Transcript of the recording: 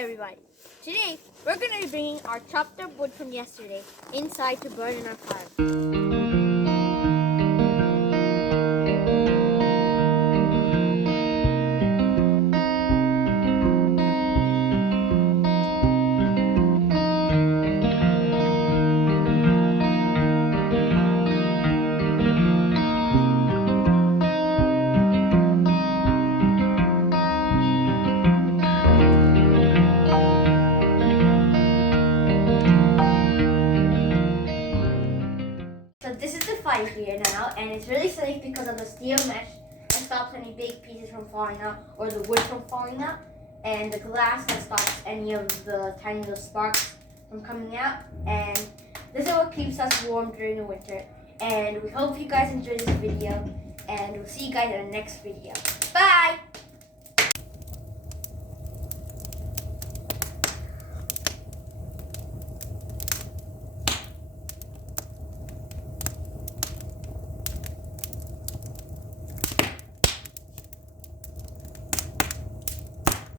everybody. Today, we're going to be bringing our chopped up wood from yesterday inside to burn in our fire. So this is the fire here now, and it's really safe because of the steel mesh that stops any big pieces from falling out or the wood from falling out, and the glass that stops any of the tiny little sparks from coming out. And this is what keeps us warm during the winter. And we hope you guys enjoyed this video, and we'll see you guys in the next video.